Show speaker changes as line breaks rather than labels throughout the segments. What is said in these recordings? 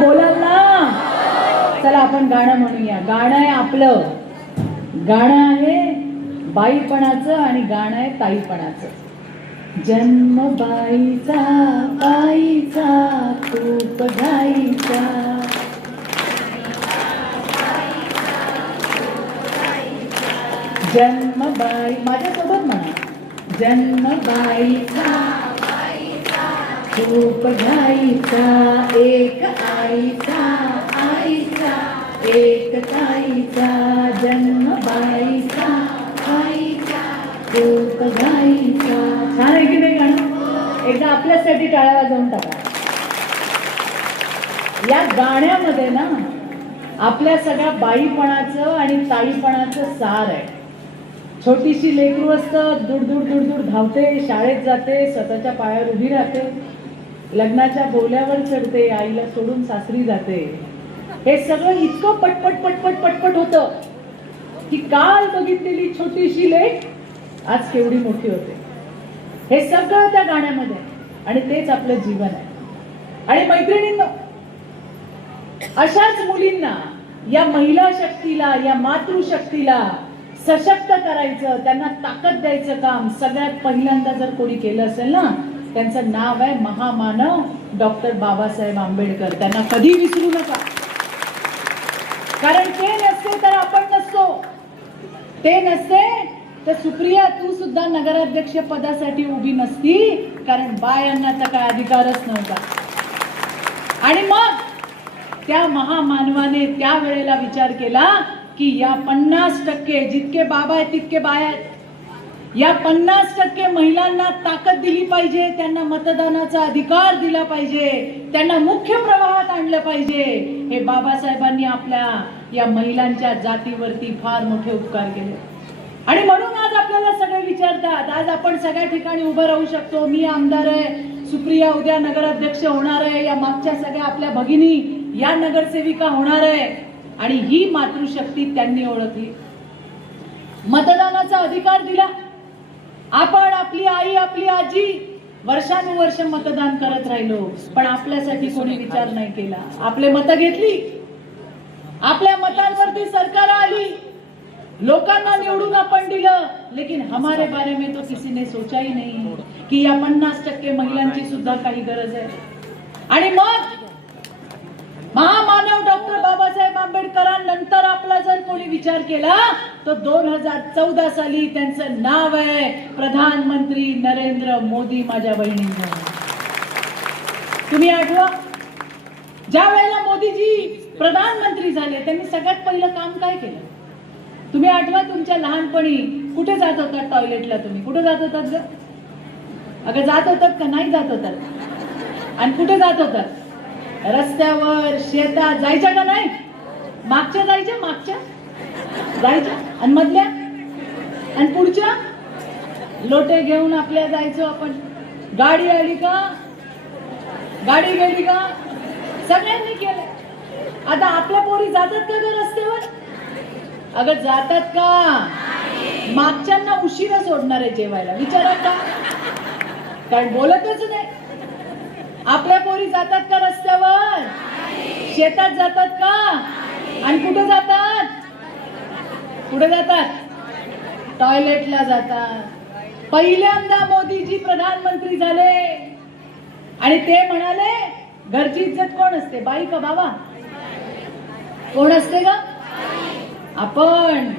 बोलाल ना. चला आपण गाणं म्हणूया. गाणं आहे आपलं. गाणं आहे बाईपणाचं आणि गाणं आहे ताईपणाचं. जन्म बाईचा बाईचा खूप घाईचा. जन्म बाई माझ्यासोबत म्हणा. जन्म बाईचा खूप घाईचा. एक बाईचा आईचा एक ताईचा जन्म बाईचा. आईचा रूप गाईचा. छान आहे की नाही गाणं? एकदा आपल्यासाठी टाळ्या वाजवून टाका. या गाण्यामध्ये ना आपल्या सगळ्या बाईपणाचं आणि ताईपणाचं सार आहे. छोटीशी लेकरू असतं दूर दूर दूर दूर धावते शाळेत जाते स्वतःच्या पायावर उभी राहते. लग्नाच्या बोल्यावर चढते आईला सोडून सासरी जाते. हे सगळं इतकं पटपट पटपट पटपट होतं की काल बघितलेली छोटीशी लेख आज केवढी मोठी होते. हे सगळं त्या गाण्यामध्ये आणि तेच आपलं जीवन आहे. आणि मैत्रिणींना अशाच मुलींना या महिला शक्तीला या मातृशक्तीला सशक्त करायचं त्यांना ताकद द्यायचं काम सगळ्यात पहिल्यांदा जर कोणी केलं असेल ना त्यांचं नाव आहे महामानव डॉक्टर बाबासाहेब आंबेडकर. त्यांना कधी विसरू नका. कारण ते नसते तर आपण नसतो. ते नसते तर सुप्रिया तू सुद्धा नगराध्यक्ष पदासाठी उभी नसती कारण बायांना तर काय अधिकारच नव्हता. आणि मग त्या महामानवाने त्या वेळेला विचार केला की या पन्नास टक्के जितके बाबा आहेत तितके बाया आहेत. या पन्नास टक्के महिलांना ताकद दिली पाहिजे त्यांना मतदानाचा अधिकार दिला पाहिजे त्यांना मुख्य प्रवाहात आणलं पाहिजे. हे बाबासाहेबांनी आपल्या या महिलांच्या जातीवरती फार मोठे उपकार केले. आणि म्हणून आज आपल्याला सगळे विचारतात आज आपण सगळ्या ठिकाणी उभं राहू शकतो. मी आमदार आहे सुप्रिया उद्या नगराध्यक्ष होणार आहे या मागच्या सगळ्या आपल्या भगिनी या नगरसेविका होणार आहे. आणि ही मातृशक्ती त्यांनी ओळखली. मतदानाचा अधिकार दिला. आपण आपली आई आपली आजी वर्षानुवर्ष मतदान करत राहिलो पण आपल्यासाठी कोणी विचार नाही केला. आपले मत घेतली? आपल्या मतांवरती सरकार आली. लोकांना निवडून आपण दिलं. लेकिन हमारे बारे में तो किसी ने सोचा ही नाही की या पन्नास टक्के महिलांची सुद्धा काही गरज आहे. आणि मग महामानव डॉक्टर बाबासाहेब कोणी विचार केला तर दोन हजार चौदा साली त्यांचं नाव आहे प्रधानमंत्री नरेंद्र मोदी माझ्या बहिणींचं. तुम्ही आठवा. ज्या वेळेला मोदीजी प्रधानमंत्री झाले त्यांनी सगळ्यात पहिलं काम काय केलं? तुम्ही आठवा तुमच्या लहानपणी कुठे जात होतात टॉयलेटला तुम्ही? कुठे जात होतात ग? अगं जात होतात का नाही जात होतात? आणि कुठे जात होतात? रस्त्यावर शेतात जायच्या का नाही? मागच्या जायच्या मागच्या? जायच्या आणि मधल्या आणि पुढच्या? लोटे घेऊन आपल्या जायचो आपण. गाडी आली का? गाडी गेली का? सगळ्यांनी केलं. आता आपल्या पोरी जातात का ग रस्त्यावर? अगं जातात का? मागच्यांना उशिरा सोडणार आहे जेवायला. विचारा का कारण बोलतच नाही. आपल्या पोरी जातात का रस्त्यावर? शेतात जातात का? आणि कुठं जातात? कुठे जातात. टॉयलेटला जातात. पहिल्यांदा मोदीजी प्रधानमंत्री झाले. आणि ते म्हणाले घरची इज्जत कोण असते? बाई का बाबा? कोण असते का आपण.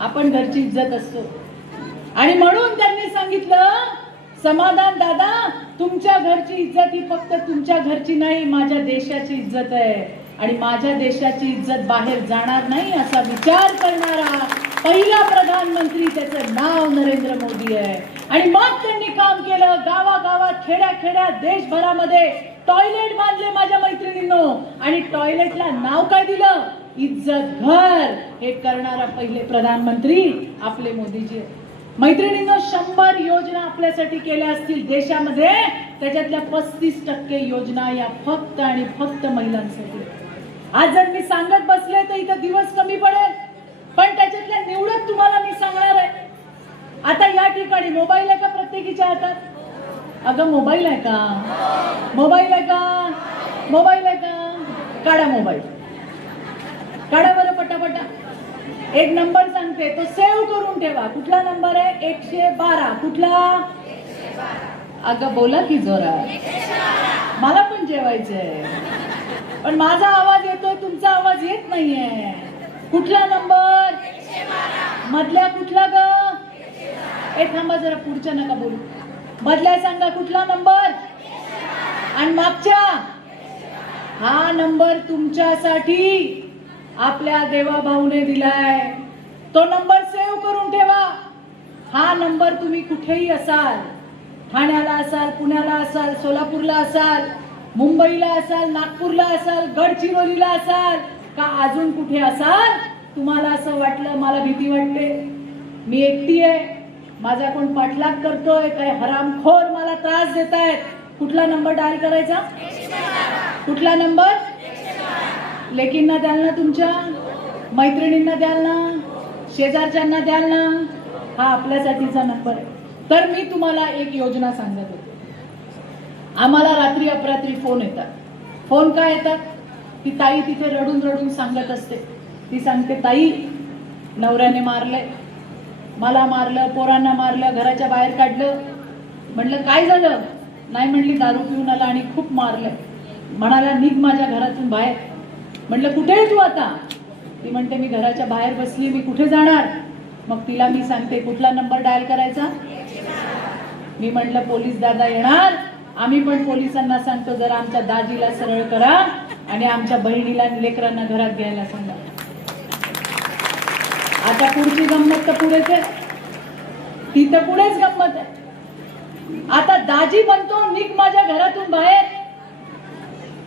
आपण घरची इज्जत असतो. आणि म्हणून त्यांनी सांगितलं समाधान दादा तुमच्या घरची इज्जत ही फक्त तुमच्या घरची नाही माझ्या देशाची इज्जत आहे. आणि माझ्या देशाची इज्जत बाहेर जाणार नाही असा विचार करणारा पहिला प्रधानमंत्री त्याचं नाव नरेंद्र मोदी आहे. आणि मग त्यांनी काम केलं गावागावात खेड्या खेड्यात देशभरामध्ये. टॉयलेट बांधले माझ्या मैत्रिणींनो. आणि टॉयलेटला नाव काय दिलं? इज्जत घर. हे करणारा पहिले प्रधानमंत्री आपले मोदीजी मैत्रिणींनो शंभर योजना आपल्यासाठी केल्या असतील देशामध्ये. त्याच्यातल्या पस्तीस टक्के योजना या फक्त आणि फक्त महिलांसाठी आज जर मी सांगत बसले तर इथं दिवस कमी पडेल. पण त्याच्यातल्या निवडक तुम्हाला मी सांगणार आहे. आता या ठिकाणी मोबाईल आहे का प्रत्येकीच्या हातात? अगं मोबाईल आहे का? मोबाईल आहे का? मोबाईल आहे का? काढा मोबाईल. काढा बरं पटापटा. एक नंबर सांगते तो सेव्ह करून ठेवा. कुठला नंबर आहे? एकशे बारा. कुठला? अगं बोला की जोरा मला पण जेवायचंय. पण माझा आवाज येतोय तुमचा आवाज येत नाहीये. कुठला नंबर? मधल्या कुठला ग? ए थांबा जरा पुढच्या नका बोलू. मधल्या सांगा कुठला नंबर? आणि मागच्या? हा नंबर तुमच्यासाठी आपल्या देवाभाऊने दिलाय. तो नंबर सेव्ह करून ठेवा. हा नंबर तुम्ही कुठेही असाल ठाण्याला असाल पुण्याला असाल सोलापूरला असाल मुंबईला असाल नागपूरला असाल गडचिरोलीला असाल का अजून कुठे असाल? तुम्हाला असं वाटलं मला भीती वाटते. मी एकटी आहे. माझा कोण पाठलाग करतोय? काय हरामखोर मला त्रास देत आहेत कुठला नंबर डायल करायचा? कुठला नंबर? लेकींना द्याल ना तुमच्या? मैत्रिणींना द्याल ना? शेजारच्यांना द्याल ना? हा आपल्यासाठीचा नंबर आहे. तर मी तुम्हाला एक योजना सांगत होते. आम्हाला रात्री अपरात्री फोन येतात. फोन काय येतात? ती ताई तिथे रडून रडून सांगत असते. ती सांगते ताई नवऱ्याने मारलंय. मला मारलं पोरांना मारलं घराच्या बाहेर काढलं. म्हटलं काय झालं? नाही म्हणली दारू पिऊन आला आणि खूप मारलं म्हणाला निघ माझ्या घरातून बाहेर. म्हटलं कुठे आहे तू आता? ती म्हणते मी घराच्या बाहेर बसली मी कुठे जाणार? मग तिला मी सांगते कुठला नंबर डायल करायचा? मी म्हटलं पोलीस दादा येणार. आम्ही पण पोलिसांना सांगतो जरा आमच्या दाजीला सरळ करा आणि आमच्या बहिणीला लेकरांना घरात घ्यायला सांगा. आता पुढची गंमत तर पुढेच आहे. ती तर पुढेच गंमत आहे. आता दाजी बनतो निक माझ्या घरातून बाहेर.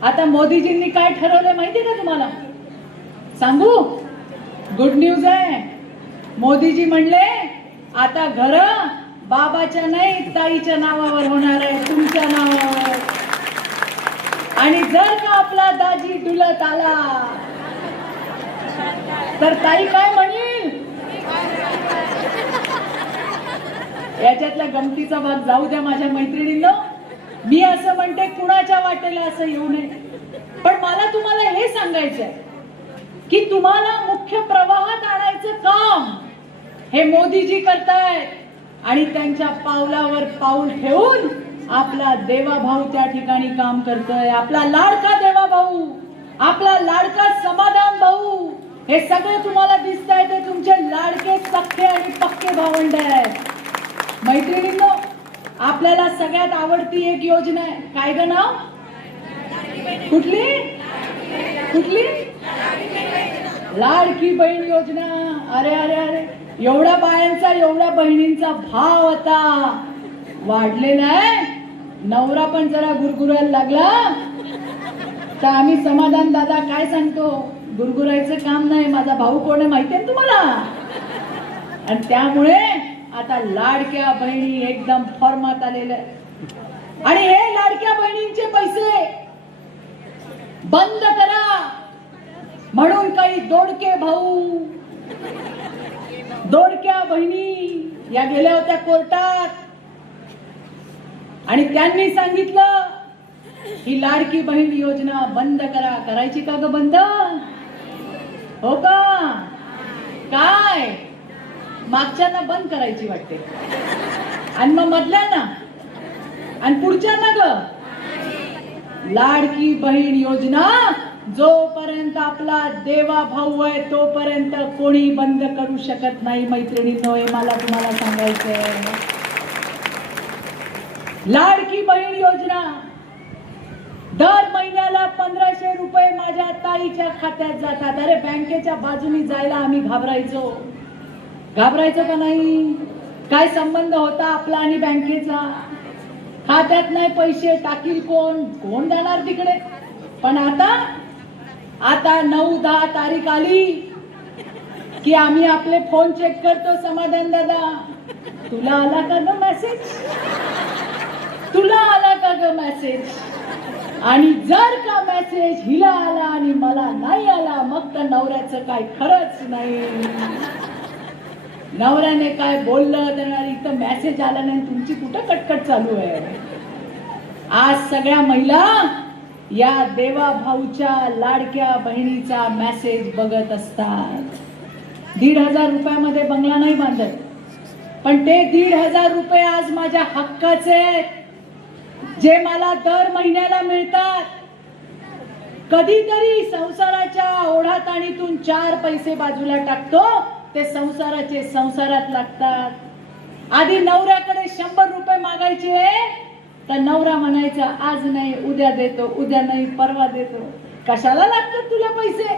आता मोदीजींनी काय ठरवलं माहितीये का तुम्हाला? सांगू? गुड न्यूज आहे. मोदीजी म्हणले आता घर बाबाच्या नाही ताईच्या नावावर होणार आहे तुमच्या नावावर. आणि जर का आपला दाजी डुलत आला तर ताई काय म्हणील? याच्यातल्या गमतीचा भाग जाऊ द्या माझ्या मैत्रिणींनो. मी असं म्हणते कुणाच्या वाटेला असं येऊ नये. पण मला तुम्हाला हे सांगायचंय की तुम्हाला मुख्य प्रवाहात आणायचं काम हे मोदीजी करतायत. आणि त्यांच्या पावलावर पाऊल ठेवून आपला देवा भाऊ त्या ठिकाणी काम करतोय. आपला लाडका देवा भाऊ आपला लाडका समाधान भाऊ हे सगळे तुम्हाला दिसत आहे ते तुमचे लाडके सख्खे आणि पक्के भावंड आहेत. मैत्रिणींनो आपल्याला सगळ्यात आवडती एक योजना आहे. काय ग नाव? कुठली? कुठली? लाडकी बहीण योजना. अरे अरे अरे. एवढ्या बायांचा एवढ्या बहिणींचा भाव आता वाढलेला आहे नवरा पण जरा गुरगुरायला लागला. तर आम्ही समाधान दादा काय सांगतो? गुरगुरायचं काम नाही माझा भाऊ कोण आहे माहितीये तुम्हाला? आणि त्यामुळे आता लाडक्या बहिणी एकदम फॉर्मात आलेल्या आणि हे लाडक्या बहिणींचे पैसे बंद करा. म्हणून काही दोडके भाऊ दोडक्या बहिणी या गेल्या होत्या कोर्टात. आणि त्यांनी सांगितलं ही लाडकी बहीण योजना बंद करा. करायची का ग बंद? हो का? काय? मागच्यांना बंद करायची वाटते. आणि मग मधल्यांना? आणि पुढच्यांना ग? लाडकी बहीण योजना जोपर्यंत आपला देवा भाऊ आहे तोपर्यंत कोणी बंद करू शकत नाही मैत्रिणींनो हे मला तुम्हाला सांगायचं लाडकी बहीण योजना. दर महिन्याला पंधराशे रुपये माझ्या ताईच्या खात्यात जातात. अरे बँकेच्या बाजूनी जायला आम्ही घाबरायचो. घाबरायचं का नाही? काय संबंध होता आपला आणि बँकेचा? खात्यात नाही पैसे टाकील कोण? कोण जाणार तिकडे? पण आता आता नऊ दहा तारीख आली की आम्ही आपले फोन चेक करतो समाधान दादा. तुला आला का ग मेसेज तुला आला का ग मेसेज आणि जर का मेसेज हिला आला आणि मला नाही आला मग तर नवऱ्याचं काय खरंच नाही. नवऱ्याने काय बोललं तर इथं मेसेज आला नाही तुमची कुठं कटकट चालू आहे? आज सगळ्या महिला या देवा भाऊच्या लाडक्या बहिणीचा मेसेज बघत असतात. दीड हजार रुपयामध्ये बंगला नाही बांधत. पण ते दीड हजार रुपये आज माझ्या हक्काचे जे मला दर महिन्याला मिळतात. कधीतरी संसाराच्या ओढाताणीतून चार पैसे बाजूला टाकतो ते संसाराचे संसारात लागतात. आधी नवऱ्याकडे शंभर रुपये मागायचे तर नवरा म्हणायचा आज नाही उद्या देतो उद्या नाही परवा देतो. कशाला लागतात तुला पैसे?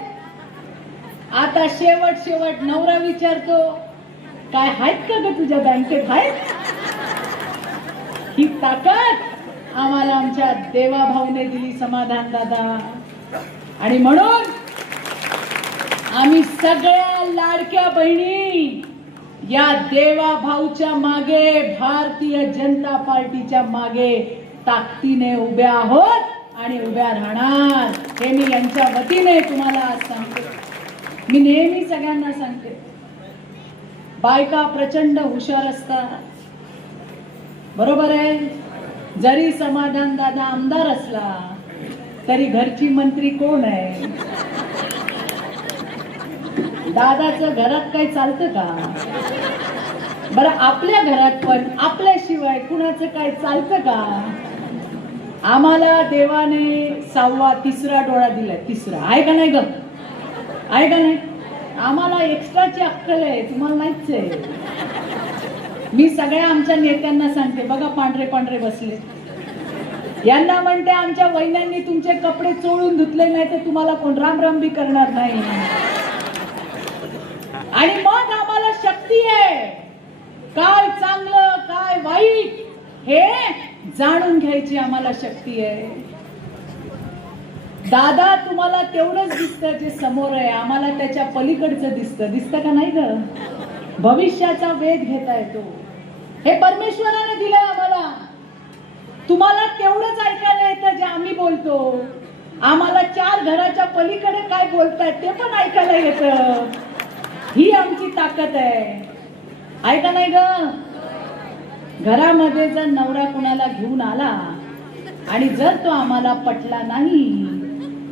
आता शेवट शेवट नवरा विचारतो काय आहेत का ग तुझ्या बँकेत? आहेत? ही ताकद आम्हाला आमच्या देवा भाऊने दिली समाधान दादा. आणि म्हणून आम्ही सगळ्या लाडक्या बहिणी या देवा भाऊच्या मागे भारतीय जनता पार्टीच्या मागे ताकदीने उभ्या आहोत आणि उभ्या राहणार. हे मी यांच्या वतीने तुम्हाला आज सांगते. मी नेहमी सगळ्यांना सांगते बायका प्रचंड हुशार असतात. बरोबर आहे? जरी समाधान दादा आमदार असला तरी घरची मंत्री कोण आहे? दादाचं घरात काही चालतं का? बरं आपल्या घरात पण आपल्याशिवाय कुणाचं काय चालतं का? आम्हाला देवाने सहावा तिसरा डोळा दिलाय. तिसरा. आहे का नाही ग? आहे का नाही? आम्हाला एक्स्ट्राची अक्कल आहे तुम्हाला माहितच आहे. मी सगळ्या आमच्या नेत्यांना सांगते बघा पांढरे पांढरे बसले. यांना म्हणते आमच्या वहिन्यांनी तुमचे कपडे चोळून धुतले नाही तर तुम्हाला कोण राम राम बी करणार नाही. आणि मग आम्हाला शक्ती आहे. काय चांगलं काय वाईट हे जाणून घ्यायची आम्हाला शक्ती आहे. दादा तुम्हाला तेवढंच दिसतं जे समोर आहे. आम्हाला त्याच्या पलीकडचं दिसतं. दिसतं का नाही ग? भविष्याचा वेध घेता येतो. हे परमेश्वराने दिलंय आम्हाला. तुम्हाला तेवढंच ऐकायला येतं जे आम्ही बोलतो. आम्हाला चार घराच्या पलीकडे काय बोलतायत ते पण ऐकायला येतं. ही आमची ताकद आहे. ऐका नाही ग. घरामध्ये जर नवरा कुणाला घेऊन आला आणि जर तो आम्हाला पटला नाही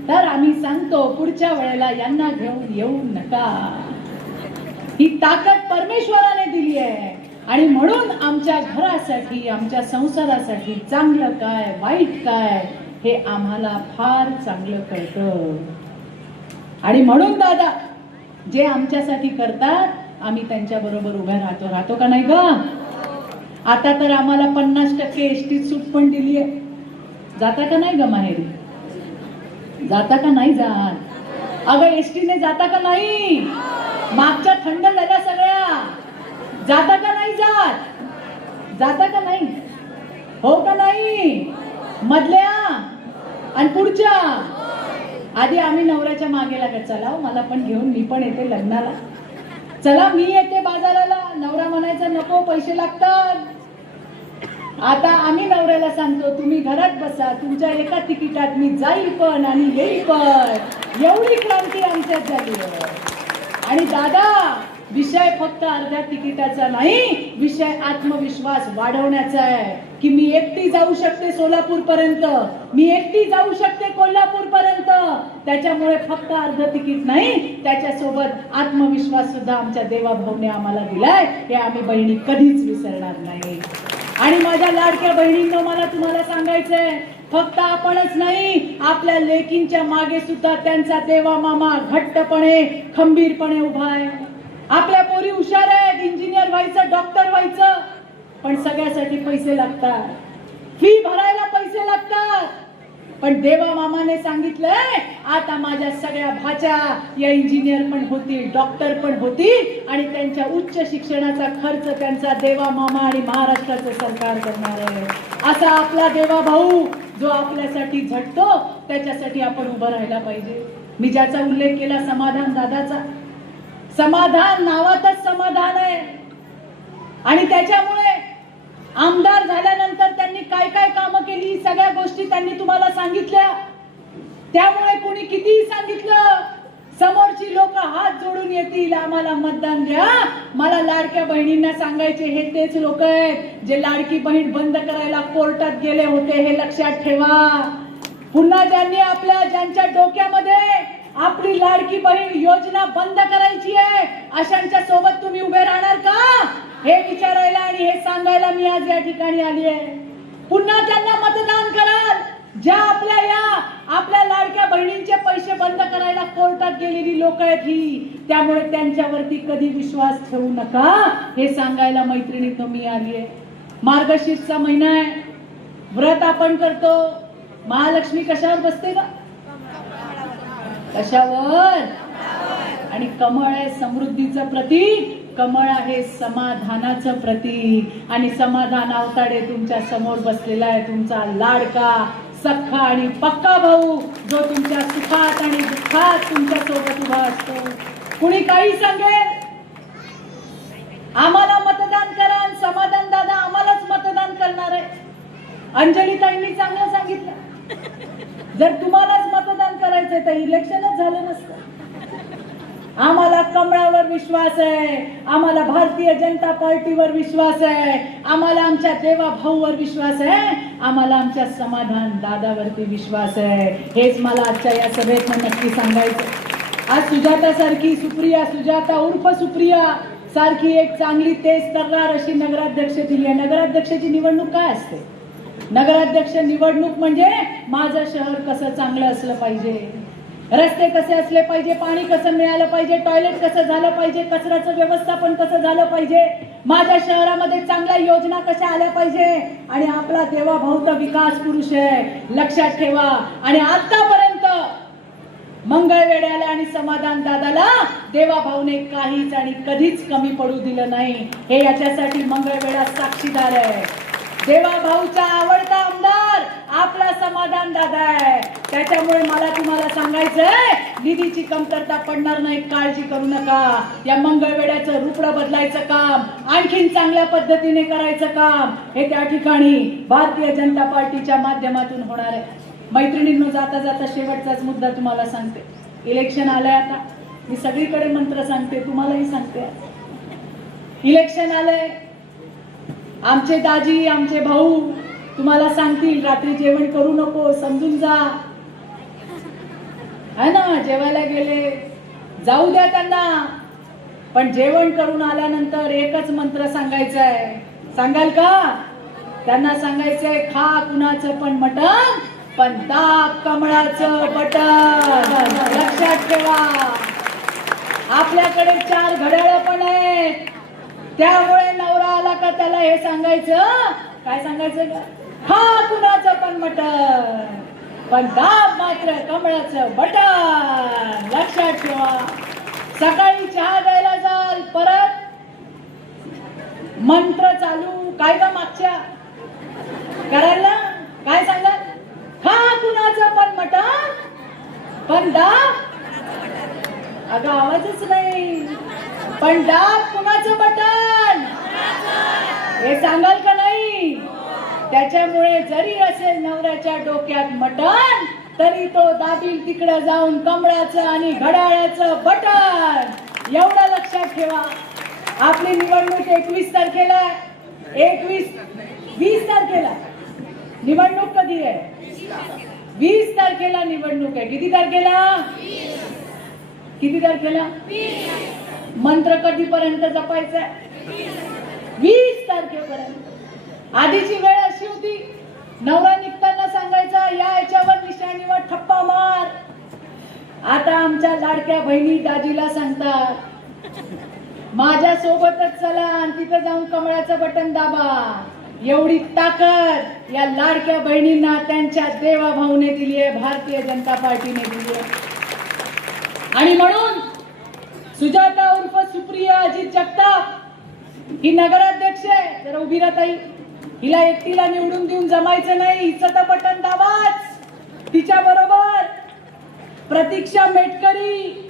तर आम्ही सांगतो पुढच्या वेळेला यांना घेऊन येऊ नका. ही ताकद परमेश्वराने दिली आहे. आणि म्हणून आमच्या घरासाठी आमच्या संसारासाठी चांगलं काय वाईट काय हे आम्हाला फार चांगलं कळतं. आणि म्हणून दादा जे आमच्यासाठी करतात आम्ही त्यांच्या बरोबर उभ्या राहतो. राहतो का नाही ग? आता तर आम्हाला पन्नास टक्के एस टी सूट पण दिली आहे. जाता का नाही ग माहेरी? जाता का नाही जात? अगं एस टीने जाता का नाही? मागच्या थंड झाल्या सगळ्या. जाता का नाही जात? जाता का नाही? हो का नाही? मधल्या आणि पुढच्या? आधी आम्ही नवऱ्याच्या मागे लागत चला हो, मला पण घेऊन मी पण येते लग्नाला. चला मी येते बाजाराला. नवरा म्हणायचा नको पैसे लागतात. आता आम्ही नवऱ्याला सांगतो तुम्ही घरात बसा तुमच्या एका तिकिटात मी जाईल पण आणि येईल पण. एवढी क्रांती आमच्यात झाली आणि दादा विषय फक्त अर्ध्या तिकिटाचा नाही विषय आत्मविश्वास वाढवण्याचा आहे. की मी एकटी जाऊ शकते सोलापूर पर्यंत मी एकटी जाऊ शकते कोल्हापूर पर्यंत त्याच्यामुळे फक्त अर्ध तिकीट नाही त्याच्यासोबत आत्मविश्वास सुद्धा आमच्या देवाभाऊने आम्हाला दिलाय. हे आम्ही बहिणी कधीच विसरणार नाही. आणि माझ्या लाडक्या बहिणींना मला तुम्हाला सांगायचंय फक्त आपणच नाही आपल्या लेकींच्या मागे सुद्धा त्यांचा देवा मामा घट्टपणे खंबीरपणे उभा आहे. आपल्या पोरी हुशार आहेत इंजिनियर व्हायचं डॉक्टर व्हायचं पण सगळ्यासाठी पैसे लागतात. फी भरायला पैसे लागतात. पण देवा मामाने सांगितलंय आता माझ्या सगळ्या भाच्या या इंजिनियर पण होतील डॉक्टर पण होतील आणि त्यांच्या उच्च शिक्षणाचा खर्च त्यांचा देवा मामा आणि महाराष्ट्राचं सरकार करणार आहे. असा आपला देवा भाऊ जो आपल्यासाठी झटतो त्याच्यासाठी आपण उभं राहायला पाहिजे. मी ज्याचा उल्लेख केला समाधान दादाचा समाधान नावातच समाधान आहे. आणि त्याच्यामुळे आमदार झाल्यानंतर त्यांनी काय काय कामं केली सगळ्या गोष्टी त्यांनी तुम्हाला सांगितल्या. त्यामुळे कोणी कितीही सांगितलं समोरची लोक हात जोडून येतील आम्हाला मतदान द्या. मला लाडक्या बहिणींना सांगायचे हे तेच लोक आहेत जे लाडकी बहीण बंद करायला कोर्टात गेले होते हे लक्षात ठेवा. पुन्हा ज्यांनी आपल्या ज्यांच्या डोक्यामध्ये आपली लाडकी बहीण योजना बंद करायची आहे. अशांच्या सोबत तुम्ही उभे राहणार का? हे विचारायला आणि हे सांगायला मी आज या ठिकाणी आली आहे. पुन्हा त्यांना मतदान कराल. ज्या आपल्या या आपल्या लाडक्या बहिणींचे पैसे बंद करायला कोर्टात गेलेली लोक आहेत ही. त्यामुळे त्यांच्यावरती कधी विश्वास ठेवू नका. हे सांगायला मैत्रिणी मी आली आहे. मार्गशीर्षचा महिना आहे. व्रत आपण करतो. महालक्ष्मी कशावर बसते का कशावर? आणि कमळ आहे समृद्धीचं प्रतीक. कमळ आहे समाधानाचं प्रतीक. आणि समाधान अवताडे तुमच्यासमोर बसलेला आहे तुमचा लाडका सख्खा आणि पक्का भाऊ जो तुमच्या सुखात आणि दुःखात तुमच्यासोबत उभा असतो. कुणी काही सांगेल? आम्हाला मतदान करा आणि समाधान दादा आम्हालाच मतदान करणार आहे. अंजली ताईंनी चांगलं सांगितलं. जर तुम्हालाच मतदान करायचंय तर इलेक्शनच झालं नसतं. आम्हाला कमळावर विश्वास आहे. आम्हाला भारतीय जनता पार्टीवर विश्वास आहे. आम्हाला आमच्या देवा भाऊवर विश्वास आहे. आम्हाला आमच्या समाधान दादावरती विश्वास आहे. हेच मला आजच्या या सभेत नक्की सांगायचं आज सुजाता सारखी सुप्रिया सुजाता उर्फ सुप्रिया सारखी एक चांगली तेज करणार अशी नगराध्यक्ष दिली आहे नगराध्यक्षाची निवडणूक काय असते? नगराध्यक्ष निवडणूक म्हणजे माझं शहर कसं चांगलं असलं पाहिजे. रस्ते कसे असले पाहिजे पाणी कसं मिळालं पाहिजे टॉयलेट कसं झालं पाहिजे कचऱ्याचं व्यवस्थापन कसं झालं पाहिजे माझ्या शहरामध्ये चांगल्या योजना कशा आल्या पाहिजे आणि आपला देवा भाऊ तर विकास पुरुष आहे लक्षात ठेवा. आणि आतापर्यंत मंगळवेड्याला आणि समाधान दादाला देवा भाऊने काहीच आणि कधीच कमी पडू दिलं नाही. हे याच्यासाठी मंगळवेढा साक्षीदार आहे. देवा भाऊचा आवडता आमदार आपला समाधान दादा आहे. त्याच्यामुळे मला तुम्हाला सांगायचंय निधीची कमतरता पडणार नाही काळजी करू नका. या मंगळवेड्याचं रुपडं बदलायचं काम आणखीन चांगल्या पद्धतीने करायचं काम हे त्या ठिकाणी भारतीय जनता पार्टीच्या माध्यमातून होणार आहे. मैत्रिणींनो जाता जाता शेवटचाच मुद्दा तुम्हाला सांगते. इलेक्शन आलंय आता. मी सगळीकडे मंत्र सांगते तुम्हालाही सांगते. इलेक्शन आलंय. आमचे दाजी आमचे भाऊ तुम्हाला सांगतील रात्री जेवण करू नको समजून जा. है ना जेवायला गेले. जाऊ द्या त्यांना. पण जेवण करून आल्यानंतर एकच मंत्र सांगायचं आहे सांगाल का? त्यांना सांगायचंय खा कुणाचं पण मटण पण ताप कमळाचं बटन लक्षात ठेवा. आपल्याकडे चार घड्याळ पण आहेत. त्यामुळे नवरा आला का त्याला हे सांगायचं? काय सांगायचं? हा कुणाचं पण मटण. पण दाब मात्र कमळाचं बटन लक्षात ठेवा. सकाळी चहा द्यायला जाल परत. मंत्र चालू. काय का मागच्या? करायला? काय सांगाल? हा कुणाचं पण मटण. पण दाब? अगं आवाजच नाही. पण डाब कुणाचं बटन हे सांगाल का नाही? त्याच्यामुळे जरी असेल नवऱ्याच्या डोक्यात मटण तरी तो दाबील तिकडे जाऊन कमळाचं आणि घड्याळाचं बटन एवढं लक्षात ठेवा. आपली निवडणूक एकवीस तारखेला आहे. एकवीस वीस तारखेला. निवडणूक कधी आहे? वीस तारखेला निवडणूक आहे. किती तारखेला? किती तारखेला? मंत्र कधीपर्यंत जपायचा वीस तारखेपर्यंत. आधीची वेळ अशी होती नवरा निघताना सांगायचा या याच्यावर निशाणीवर ठप्पा मार. आता आमच्या लाडक्या बहिणी दाजीला सांगतात माझ्या सोबतच चला आणि तिथं जाऊन कमळाचं बटन दाबा. एवढी ताकद या लाडक्या बहिणींना त्यांच्या देवा भाऊने दिली आहे भारतीय जनता पार्टीने दिली आहे. आणि म्हणून सुजाता उर्फ सुप्रिया अजित जगताप ही नगराध्यक्ष आहे. जरा उभी राहा हिला एकटीला निवडून देऊन जमायचं नाही. हिचं तर बटन दावाच. तिच्या बरोबर प्रतीक्षा मेटकरी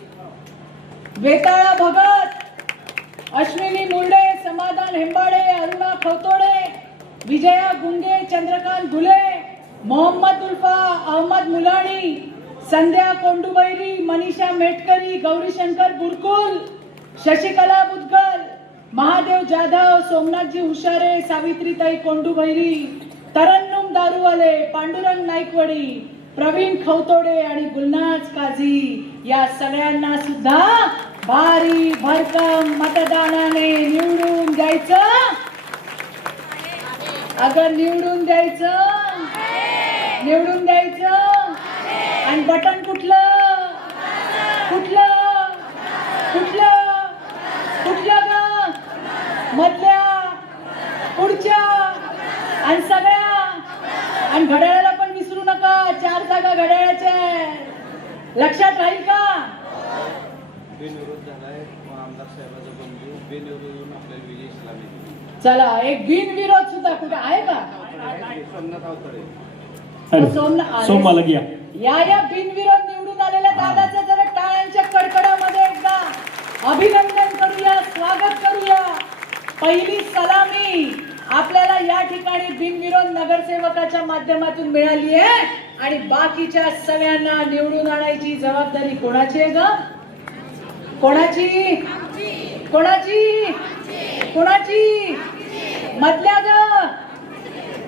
वेताळा भगत अश्विनी मुंडे समाधान हेंबाडे अरुणा खवतोडे विजया गुंगे चंद्रकांत घुले मोहम्मद उल्फा अहमद मुलाणी संध्या कोंडुबैरी मनीषा मेटकरी गौरीशंकर बुरकुल शशिकला बुदगल महादेव जाधव सोमनाथजी हुशारे सावित्रीताई कोंडूभैरी तरन्नुम दारूवाले पांडुरंग नाईकवडी प्रवीण खवतोडे आणि गुलनाज काझी या सगळ्यांना सुद्धा भारी भरकम मतदानाने निवडून द्यायचं. अगं निवडून द्यायचं. निवडून द्यायचं. आणि बटन कुठलं कुठलं कुठलं ग मधल्या पुढच्या आणि सगळ्या आणि घड्याळाला पण विसरू नका चार जागा घड्याळाच्या आहेत. लक्षात राहील का
बिनविरोध झालाय मग आमदार साहेबाचा बंधू बिनविरोध येऊन आपल्याला विजय इस्लामी दिली
चला एक बिनविरोध सुद्धा कुठे आहे का?
सोमनाथ अवतडे
अरे, सोमना-
सोम मला घ्या.
या या बिनविरोध निवडून आलेल्या दादाचं जरा टाळ्यांच्या कडकडामध्ये एकदा अभिनंदन करूया स्वागत करूया. पहिली सलामी आपल्याला या ठिकाणी बिनविरोध नगरसेवकाच्या माध्यमातून मिळाली आहे. आणि बाकीच्या सगळ्यांना निवडून आणायची जबाबदारी कोणाची आहे ग? कोणाची? कोणाची? कोणाची? मधल्या ग.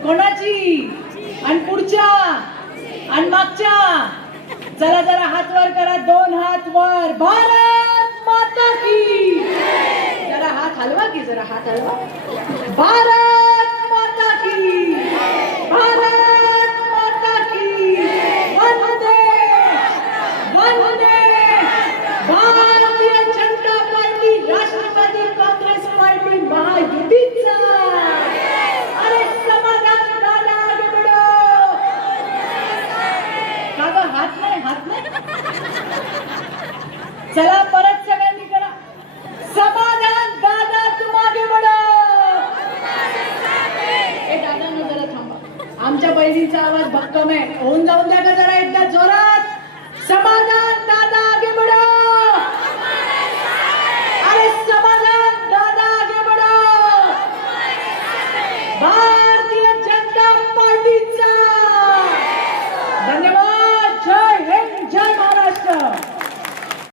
कोणाची? आणि पुढच्या? आणि मागच्या? चला जरा हात वर करा. दोन हात वर. भारत माता की जरा हात हलवा की जरा हात हलवा. भारत माता की भारत